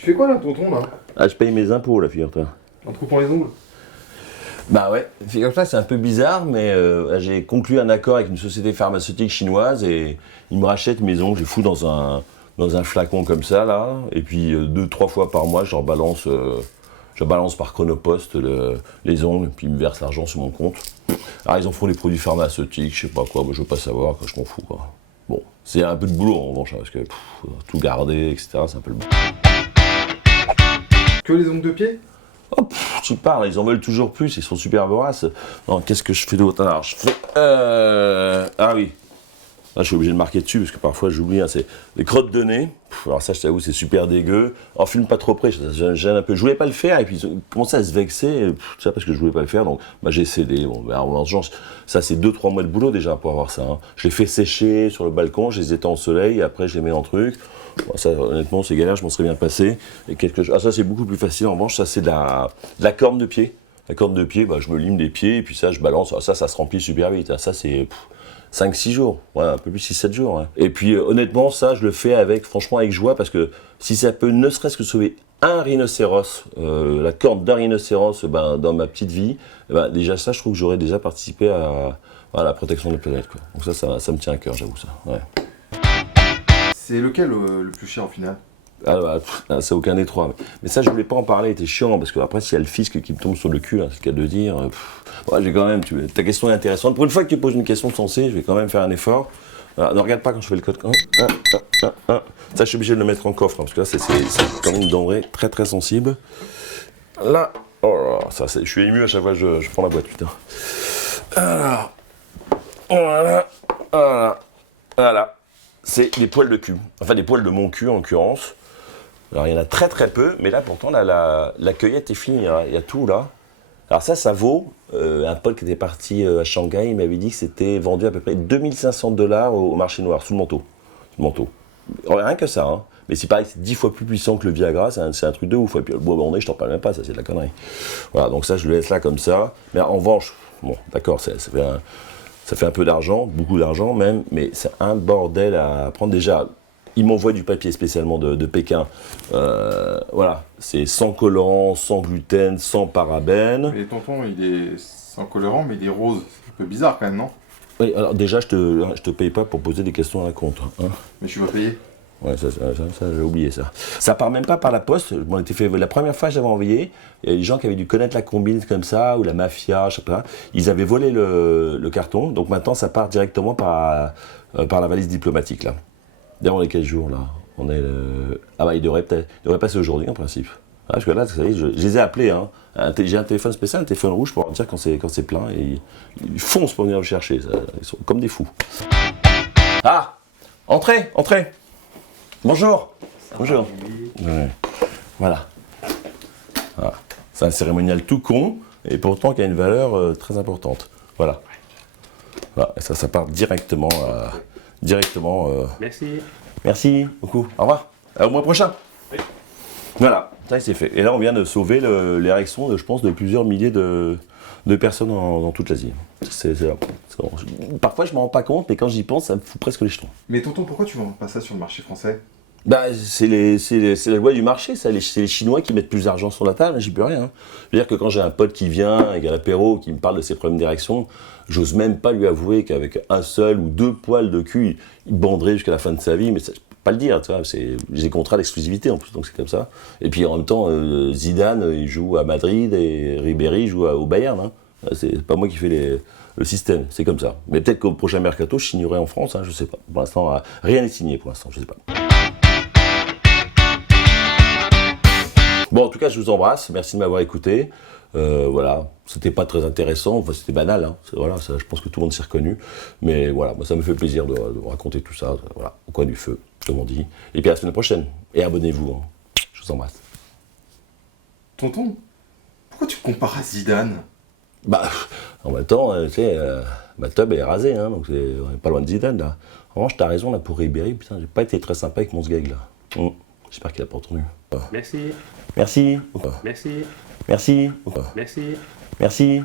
Tu fais quoi là, tonton, là? Ah, je paye mes impôts, là, figure-toi. En te coupant les ongles? Bah ouais, figure-toi, c'est un peu bizarre, mais j'ai conclu un accord avec une société pharmaceutique chinoise et ils me rachètent mes ongles, je les fous dans un flacon comme ça, là, et puis 2-3 fois par mois, je balance par Chronopost les ongles, puis ils me versent l'argent sur mon compte. Alors ils en font des produits pharmaceutiques, je sais pas quoi, moi je veux pas savoir, quoi, je m'en fous, quoi. Bon, c'est un peu de boulot en revanche, hein, parce que tout garder, etc., c'est un peu le boulot. Que les ongles de pied? Oh, tu parles, ils en veulent toujours plus, ils sont super voraces. Non, qu'est-ce que je fais d'autre? Alors, je fais. Ah oui. Là, je suis obligé de marquer dessus parce que parfois j'oublie. Hein, c'est les crottes de nez. Alors, ça, je t'avoue, c'est super dégueu. Alors, filme pas trop près, ça gêne un peu. Je voulais pas le faire et puis ils ont commencé à se vexer. Tout ça parce que je voulais pas le faire. Donc, bah, j'ai cédé. Bon, bah, en urgence, ça, c'est 2-3 mois de boulot déjà pour avoir ça. Hein. Je les fais sécher sur le balcon, je les étends au soleil et après, je les mets en truc. Bon, ça, honnêtement, c'est galère, je m'en serais bien passé. Et Ah, ça, c'est beaucoup plus facile. En revanche, ça, c'est de la corne de pied. La corne de pied, bah, je me lime les pieds et puis ça, je balance. Alors, ça se remplit super vite. Hein. Ça, c'est 5-6 jours. Ouais, un peu plus 6-7 jours. Hein. Et puis, honnêtement, ça, je le fais franchement, avec joie parce que si ça peut ne serait-ce que sauver un rhinocéros, la corne d'un rhinocéros dans ma petite vie, déjà, ça, je trouve que j'aurais déjà participé à la protection de la planète. Quoi. Donc, ça me tient à cœur, j'avoue, ça. Ouais. C'est lequel le plus cher au final? Ah bah, c'est aucun des trois. Mais ça, je voulais pas en parler, c'était chiant, parce que après, s'il y a le fisc qui me tombe sur le cul, hein, c'est le cas de dire. Ouais, j'ai quand même, ta question est intéressante. Pour une fois que tu poses une question sensée, je vais quand même faire un effort. Alors, ne regarde pas quand je fais le code. Ça, je suis obligé de le mettre en coffre, hein, parce que là, c'est quand même une denrée très très sensible. Là, oh là, ça, je suis ému à chaque fois que je prends la boîte, putain. Alors, voilà. C'est des poils de cul. Enfin, des poils de mon cul, en l'occurrence. Alors, il y en a très très peu, mais là, pourtant, la cueillette est finie. Il y a tout, là. Alors ça vaut. Un pote qui était parti à Shanghai, il m'avait dit que c'était vendu à peu près 2500$ au marché noir, sous le manteau. Sous le manteau. Rien que ça, hein. Mais c'est pareil, c'est 10 fois plus puissant que le Viagra, c'est un truc de ouf. Et puis le bois bandé, je t'en parle même pas, ça c'est de la connerie. Voilà, donc ça, je le laisse là comme ça. Mais en revanche, bon, d'accord, ça fait un peu d'argent, beaucoup d'argent même, mais c'est un bordel à prendre. Déjà, ils m'envoient du papier spécialement de Pékin. Voilà, c'est sans colorant, sans gluten, sans parabènes. Mais tonton, il est sans colorant, mais il est rose. C'est un peu bizarre quand même, non? Oui, alors déjà, je te paye pas pour poser des questions à la con, hein. Mais je suis pas payé. Ouais, ça j'ai oublié ça. Ça part même pas par la poste. Je m'en étais fait la première fois que j'avais envoyé. Il y a des gens qui avaient dû connaître la combine comme ça, ou la mafia, je sais pas. Ils avaient volé le carton. Donc maintenant, ça part directement par la valise diplomatique, là. D'ailleurs, on est quel jour, là? Ah bah, il devrait passer aujourd'hui, en principe. Ah, parce que là, vous savez, je les ai appelés, hein. J'ai un téléphone spécial, un téléphone rouge, pour leur dire quand c'est plein. Et ils foncent pour venir le chercher. Ils sont comme des fous. Ah! Entrez! Bonjour. Bonjour. Ouais. Voilà. C'est un cérémonial tout con, et pourtant qui a une valeur très importante. Voilà. Et ça part directement. Merci. Merci beaucoup. Au revoir. Au mois prochain. Oui. Voilà, ça c'est fait. Et là, on vient de sauver l'érection, je pense, de plusieurs milliers de personnes dans toute l'Asie. Parfois, je ne m'en rends pas compte, mais quand j'y pense, ça me fout presque les jetons. Mais tonton, pourquoi tu vends pas ça sur le marché français? Bah, c'est la loi du marché, ça. C'est les Chinois qui mettent plus d'argent sur la table, j'y peux rien. Hein. Je veux dire que quand j'ai un pote qui vient avec un apéro, qui me parle de ses problèmes d'érection, j'ose même pas lui avouer qu'avec un seul ou deux poils de cul, il banderait jusqu'à la fin de sa vie, mais ça, je peux pas le dire, tu vois. J'ai des contrats d'exclusivité en plus, donc c'est comme ça. Et puis en même temps, Zidane, il joue à Madrid et Ribéry joue au Bayern. Hein. C'est pas moi qui fais le système, c'est comme ça. Mais peut-être qu'au prochain mercato, je signerai en France, hein, je sais pas. Pour l'instant, rien n'est signé pour l'instant, je sais pas. Bon, en tout cas, je vous embrasse. Merci de m'avoir écouté. Voilà, c'était pas très intéressant. Enfin, c'était banal. Hein. Voilà, ça, je pense que tout le monde s'est reconnu. Mais voilà, moi, ça me fait plaisir de vous raconter tout ça. Voilà, au coin du feu, comme on dit. Et puis à la semaine prochaine. Et abonnez-vous. Hein. Je vous embrasse. Tonton, pourquoi tu me compares à Zidane? Bah, en même temps, tu sais, ma tub est rasée, hein, donc on est pas loin de Zidane, là. En revanche, t'as raison, là, pour Ribéry, putain, j'ai pas été très sympa avec mon sgeg, là. J'espère qu'il a pas entendu. Merci. Merci. Merci. Merci. Merci. Merci.